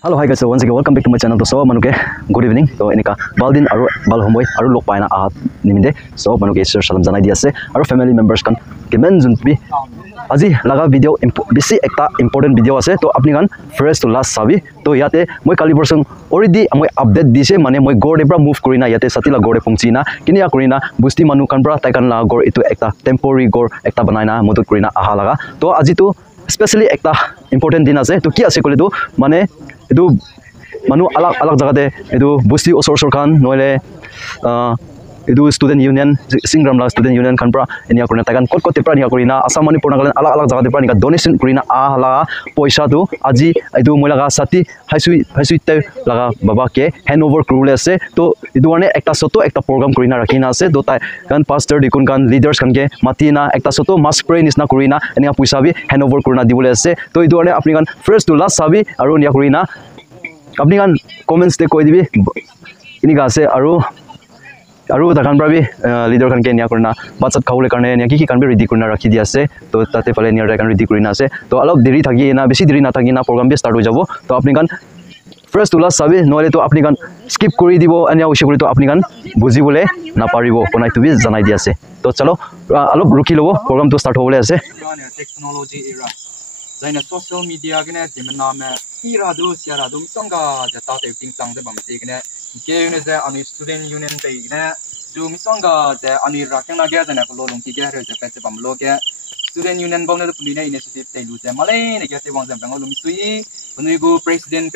Hello, hi guys. So once again, welcome back to my channel. So manuke, good evening. So ini ka baldin aru bal homoy aru lok paina ahat niminde. So manuke sir salam janai dia ase aru family members kan kemen junpi. Aji laga video bisi ekta important video ase. To apni kan first to last sabi. To yate moi kali borsong already moi update dise mane moi gorde pra move korina yate satila gorde pungchina. Kini ya korina busti manu kan pra tai kan la gor itu ekta temporary gor ekta banaina modot korina aha laga. To aji tu especially ekta important din ase. To ki ase kole tu mane itu manu alak jagate itu busti osor kan noile itu student union ikesingram la student union kan pra enia korina takan kot pra nia korina asam mani purna kalen alak jagate pra nika donation korina hala poisa tu aji itu moilaga sati haisui te laga baba ke handover kurule ase to itu ane ekta soto ekta program korina rakhina ase do tai kan pastor dikun kan leaders kan ke matina ekta soto mass pray nisna korina enia poisa bi handover korina dibule ase to itu ane apni kan first to last sabi aru nia korina apni kan comments te koi dibi ini ga ase aru takan prabi leader kan ke nia korina batsat khawle karne nia ki kan bi ready korina rakhi dia ase to tate phale nia kan ready korina ase to alop deri thaki na beshi deri na thaki na program bi start ho jabo to apni kan first to last sabi noile to apni kan skip kori dibo ania ushi kori to apni kan buji bole na paribo konai tu bi janai dia ase to chalo alop rukhi lobo program to start hobole ase technology era zaina social media gane jemna me hira do siara dum songa jata te ting sang de bamse gane ke ne ze ani student union te gane du misonga de ani rakena ge jana ko lolong ti ge re je pe bam lo ge student union bang ne puni ne initiative te lu je malai ne ge te wang jam bang lo mi sui puni go president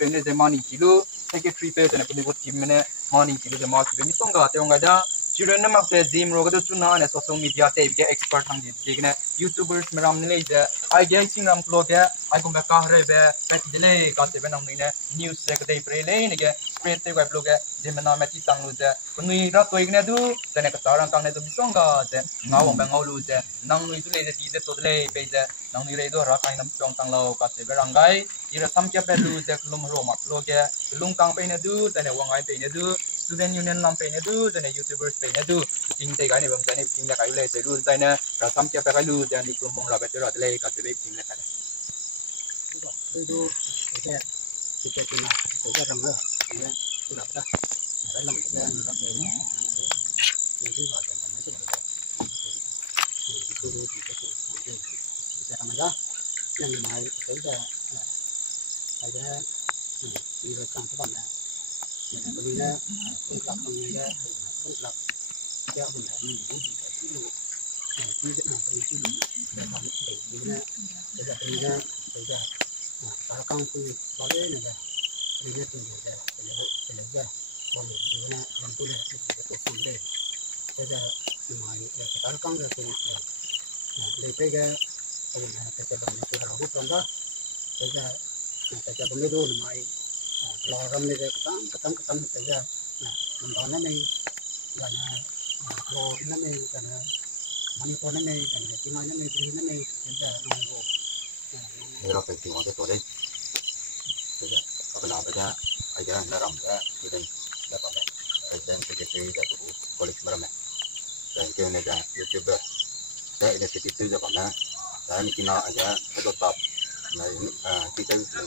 pe ne je mani kilu secretary pe ne puni go team ne mani kilu je ma ki misonga te wang ga children ne mak te zeme ro ga tu na ne social media te ge expert hang ji gane YouTubers meram ne je ai ge singram klo ge ai ko ga ka re be at dele ka se be nam ne news se ge pre le ne ge spread te web blog ge je mena ma ti sang lu je nui ra toi ne du te ne ka tarang kang ne tu bisong ga je nga wong ba ngau lu je nang nui tu le je ti je to le pe je nang nui re do ra kai nam chong tang lo ka se be rang gai ira sam ke pe lu je lum ro ma lo ge lung kang pe ne du te ne wang ai pe ne du student union lam pe ne du te ne youtubers pe ne du ting te ga ne bang ne ting la kai le te lu te ne ra sam ke pe ga lu je ni prom bong ra be te ra le ka se be ting le ka itu kita kena kita ramah ya sudah dah dalam kita ini jadi bagian itu kita ramah yang mai kita ada di rekan teman ya begini untuk mengira untuk ya benar para kampung boleh nih ini tinggal ya boleh gimana bantu deh itu sendiri saja mai para kampung itu lebih ke kita bantu kita hutan dah saja boleh tu mai lorong ni ketang saja mana ni karena kalau ni karena mana pun ni karena di mana ni di mana ni saja nunggu Nero penting untuk tu deh. Jadi apa nak baca aja dalam dah student dapat present secretary dah tu college beramai. Dan kau ni dah YouTuber. Dah inisiatif tu dapat na. Dan kena aja satu top. Nah kita itu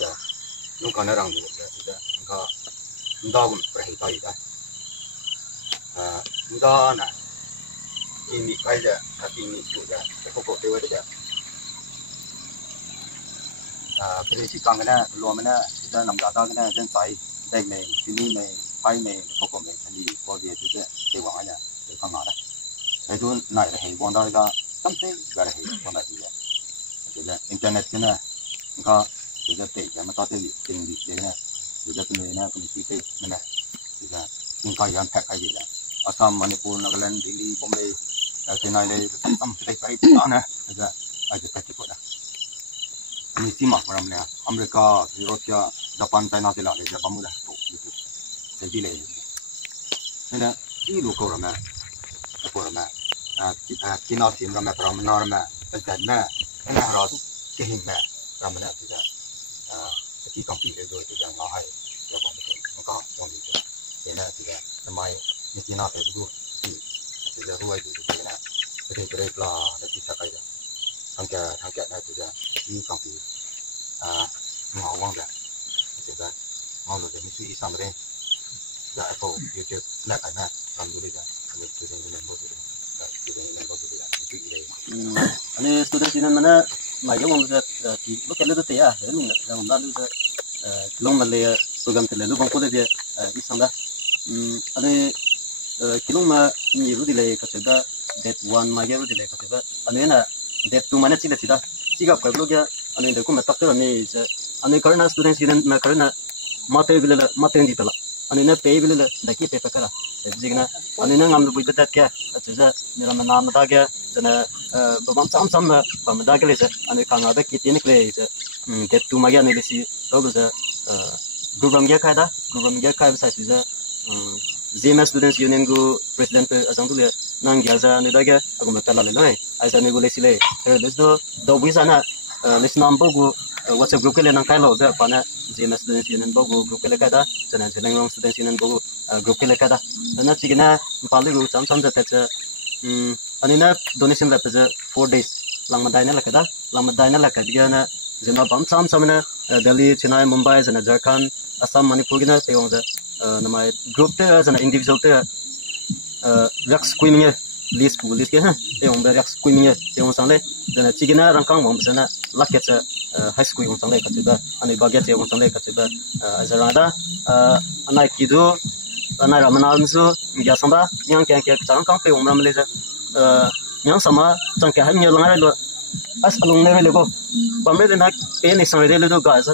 dah. Nunggu kan orang tu dah. Nunggu pun perhitungan dah. Nunggu na. Ini kaya tapi ini sudah. Pokok dewa dah. Prinsip kang kena luar mana kita nam data kena dan sai dek me sini me pai me pokok me tadi body itu je dewa aja kang ada itu naik dah hei bonda ida something dah hei bonda dia jadi internet kena engkau kita teh jangan tahu teh tinggi dia kita punya na komisi teh mana kita engkau yang pakai dia Assam Manipur Nagaland Delhi Bombay Chennai le sampai kai mana kita aja pakai dah ini simak maramnya Amerika, Eropa, Jepang, China sila le Jepang mudah tu gitu. Jadi le. Nada ini kau ramai, apa ramai? Kita sini ramai ramai ramai. Tapi na, ini harus kehin ramai ramai kita. Kita kampi itu kita ngahai Jepang itu, engkau orang itu. Kita kita ramai China itu kita ruai itu kita. Betul lah, kita kaya. Angkat na kita ini kampi. ngau wang da thì đó ngau lo de mi sui sam re da apple youtube la ka na kam du le da ani student union bo du da student union bo du da mi sui le ani student union mana mai jong da ti lo ke le da te ya ni da mon da lu da long ma le program te le lu bang ko de isang da ani kilong ma ni ru di le ka te da that one ma ge ru di le ka te da ani na that two mana chi da chi da chi ga ka lo ga ani de ko ma tak te ni ani karna students union na karna mate bile mate ndi tala ani na pay bile da ki pe pakara jigna ani na ngam bu betat kya acha ni ram na ma da ga jana bam sam sam bam da ga le sa ani kanga da ki tin kle sa that two ma ga ni le si to ga gubam ga ka da gubam ga ka sa ti da zeme students union go president asang tu le nang ga za ni da ga ko ma tala le nai ai sa ni go le si le le do bu sa na le snam bo go WhatsApp group ke le nang kai lo da pa na zeme students union bo go group ke le ka da jana jana ngom students union bo group ke le ka da na chi na pa le ru sam sam da ta ani na donation la pa 4 days lang ma dai na la ka da lang ma dai na la ka diga na jana bam sam sam na Delhi Chennai Mumbai jana Jharkhand Assam Manipur gina te ong da na mai group te jana individual te rak squeaming list ke ha te ong ba rak squeaming te ong sang le jana chi gina rang kang mom sana laket sa high school ong sang le ka te ba ani ba ge te ong sang le ka te ba azarada anai kidu anai ramana nsu ngia sang ba nyang kya chang kang pe ong ram le ja nyang sama chang kya han nyang le lo as alung ne le ko pamre de na pe ni sang le do ga sa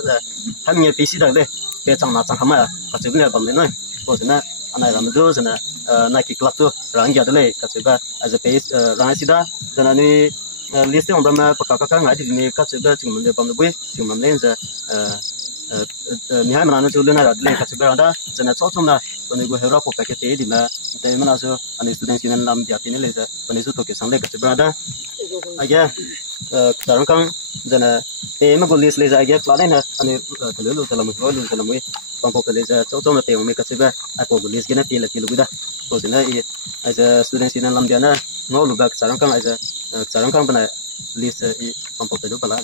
han nge pi si da le pe chang na chang hama ka che ne pam le noi ko na anai ram do na na ki klap to rang ya de le ka che ba as a pe rang si da na ni list ong ram pa ka ngai di ni ka che ba chung le pam le bui chung mam le za ni hai mana chu le na le ka che ba da na cho chung na ko ni go hera ko pa ke te di na te mana so ani students union lam dia tin le za ko ni su to ke sang le ka che ba da aga tarang kang jana te ma go list le za aga pla na ani te lu te lam pang ko ke le za cho cho na te me ka che ba a ko go list ge na te la ti lu da ko na i as a students union lam dia na no lu ba tarang kang as a tarang kang bana list i pang ko te lu pala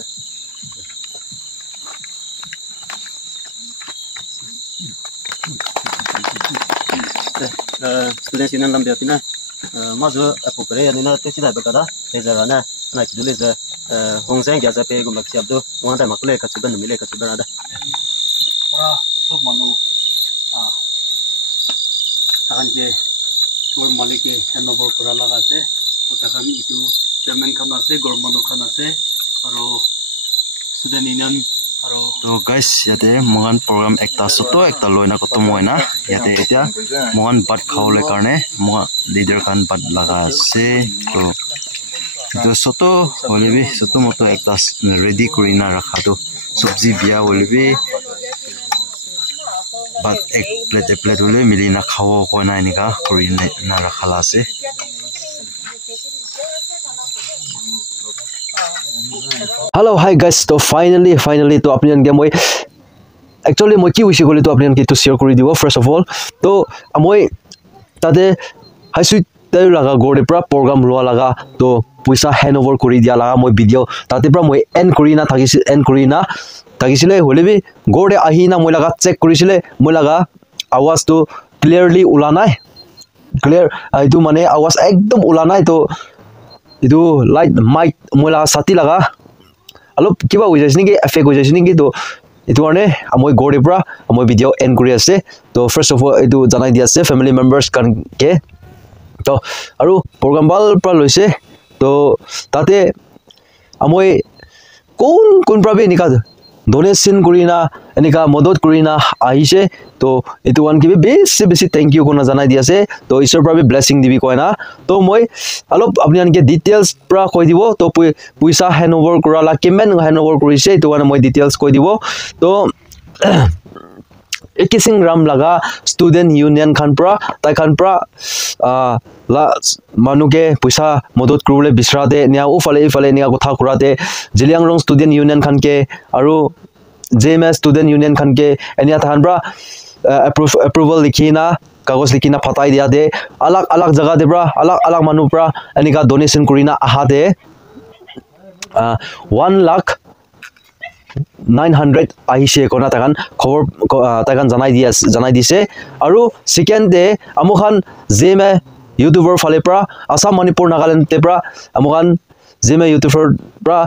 students union lam dia tina ma zo apopre ani na te sida ba ka da te za na na ki le za hong zeng ya za pe go mak siap do wa da mak le ka chiban mi le ka chiban da pra so manu thakan ke gor malik ke handover kora laga se to thakan itu chairman khana se gor manu khana se aro student union aro तो guys याते Mohan programme एकता सोतो एकता लोइना को तो Moina याते एतिया मोहन बात खावले कारणे मोहा leader Khan बात लगा से तो सोतो होलिबी सोतो मोतो एकता रेडी करिना रखा तो सब्जी बिया होलिबी बात एक प्लेट होले मिलिना खाओ को नाइनिका करिना रखाला से हेलो हाय गाइस तो फाइनली तो अपनी गेम মই एक्चुअली মই কি উইছে গলি তো আপনি কি তো শেয়ার কৰি দিব ফার্স্ট অফ অল তো মই তাতে হাইসু তাই লাগা গড়ে পুরা প্রোগ্রাম লোৱা লাগা তো পয়সা হ্যান্ড ওভাৰ কৰি দিয়া লাগা মই ভিডিও তাতে পুৰা মই এন্ড কৰি না থাকিছিলে হলেবি গড়ে আহি না মই লাগা চেক কৰিছিলে মই লাগা আওয়াজ তো ক্লিয়ারলি উলা নাই ক্লিয়ার এইটো মানে আওয়াজ একদম উলা নাই তো itu light mic mola sati laga alop kiba হৈ যাইছে নেকি এফেক্ট হৈ যাইছে নেকি তো itu কাৰণে মই গড়ে পৰা মই ভিডিও এন্ড কৰি আছে তো ফার্স্ট অফ অল itu জানাই দি আছে ফ্যামিলি মেম্বার্স কান কে তো আৰু প্ৰগ্ৰাম বাল পৰা লৈছে তো তাতে মই কোন প্ৰবে নিকা ডোনেশন কৰিনা এনিকা মদত কৰিনা আহিছে তো এটো ওয়ান কিবি বেছি থ্যাংক ইউ কোনা জানাই দি আছে তো ঈশ্বৰ প্ৰবে ব্লেসিং দিবি কয়না তো মই অলপ আপনি আনকে ডিটেইলস পৰা কৈ দিব তো পইচা হ্যান্ড ওভাৰ কৰালা কিমান হ্যান্ড ওভাৰ কৰিছে এটো ওয়ান মই ডিটেইলস কৈ দিব তো ikesingram laga student union khan pra tai khan pra manuke puisa modot kurule bisrate nia ufale nia kotha kurate jiliangrong student union khan ke aru zeme student union khan ke enia than pra approval likhina kagos likhina phatai dia de alag jaga de pra alag manu pra enika donation kurina aha de 1 lakh 900 আহিছে কোনা তাকান খবৰ তাকান জানাই দিছে আৰু second day আমখান zeme ইউটিউবৰ ফালে পৰা আসাম মণিপুৰ নাগালেণ্ড তে পৰা আমখান zeme ইউটিউবৰ পৰা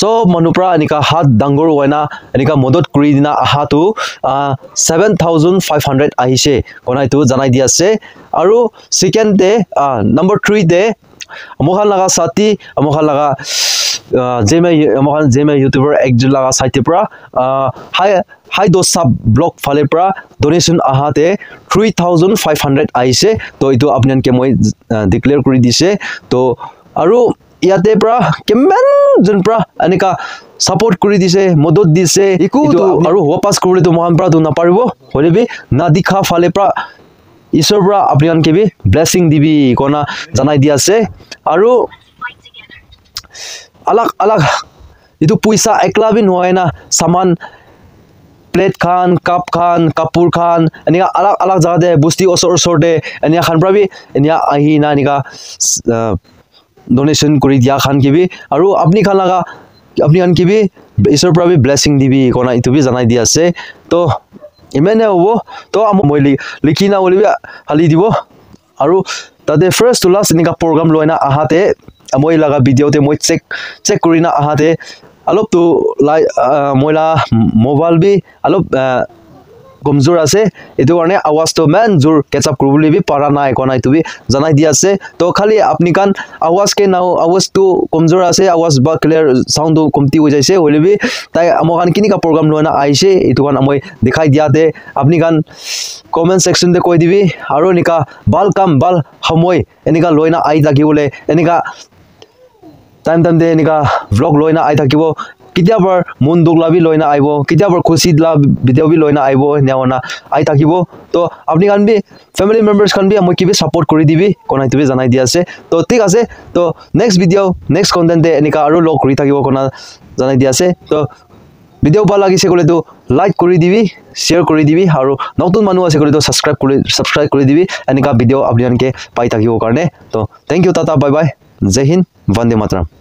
সব মানুহ পৰা এনিকা হাত ডাঙৰ হয়না এনিকা মদত কৰি দিনা আহাটো 7500 আহিছে কোনাইটো জানাই দি আছে আৰু সেকেন্ড ডে নম্বৰ 3 ডে আমখান লাগা সাথী আমখান লাগা zeme ইউটিউবৰ একজন লাগা সাইতে পৰা হাই দোসা ব্লগ ফালে পৰা ডোনেশন আহাতে 3500 আহিছে তো এটো আপোনানকে মই ডিক্লেয়াৰ কৰি দিছে তো আৰু ইয়াতে পৰা কিমান জন পৰা এনেকা সাপোৰ্ট কৰি দিছে মদত দিছে ইকো আৰু ওয়াপাস কৰিলে তো মহান পৰা তো নাপাৰিব হলিবি না দিখা ফালে পৰা ঈশ্বৰ পৰা আপোনানকে বি ব্লেসিং দিবি কোনা জানাই দি আছে আৰু अलग अलग इतु पैसा एकला भी নহয় না सामान plate Khan cup Khan Kapoor Khan anyway अलग अलग जगह दे बुस्ती ओसर दे एनिया खान प्राबी एनिया आही ना निका डोनेशन करि दिया खान के भी আৰু আপনি খান লাগা আপনি আন के भी ईश्वर प्राबी ब्लेसिंग दिबी कोना इतु भी জানাই দি আছে তো ইমানে হবো তো মই লিখি না বলিবি হালি দিব আৰু তাতে ফাৰ্স্ট টু লাস্ট নিকা প্ৰোগ্ৰাম লয়না আহাতে মই লাগা ভিডিওতে মই চেক কৰি না আহাতে অলপ তো মইলা মোবাইল বি অলপ কমজোৰ আছে এটো কাৰণে আৱাজটো মান জোৰ কেচআপ কৰিবলৈ বি পাৰা নাই কোনাই তুমি জানাই দি আছে তো খালি আপনি কান আৱাজ কে নাও আৱাজটো কমজোৰ আছে আৱাজ বা ক্লিয়াৰ সাউন্ড কমতি হৈ যাইছে হলিবি তাই আমখান কিনিকা প্ৰগ্ৰাম লয়না আইছে এটো কান মই দেখাই দিয়াতে আপনি কান কমেন্ট সেকশন দে কৈ দিবি আৰু নিকা বাল কাম বাল সময় এনিকা লয়না আই থাকিবলে এনিকা টাইম দে এনিকা ভ্লগ লয়না আই থাকিব কিতিয়াবৰ মন দুখলা বি লয়না আইব কিতিয়াবৰ খুশি দিলা ভিডিও বি লয়না আইব নেওনা আই থাকিব তো আপনি কান বি ফ্যামিলি মেম্বার্স কান বি মই কিবি সাপোর্ট কৰি দিবি কোনাই তুমি জানাই দি আছে তো ঠিক আছে তো নেক্সট ভিডিও নেক্সট কন্টেন্ট দে এনিকা আৰু লগ কৰি থাকিব কোনা জানাই দি আছে তো ভিডিও ভাল লাগিছে কলে তো লাইক কৰি দিবি শেয়াৰ কৰি দিবি আৰু নতুন মানুহ আছে কলে তো সাবস্ক্ৰাইব কৰি দিবি এনিকা ভিডিও আপোনালোকে পাই থাকিব কাৰণে তো thank you tata bye bye জয় হিন্দ বন্দে মাতৰম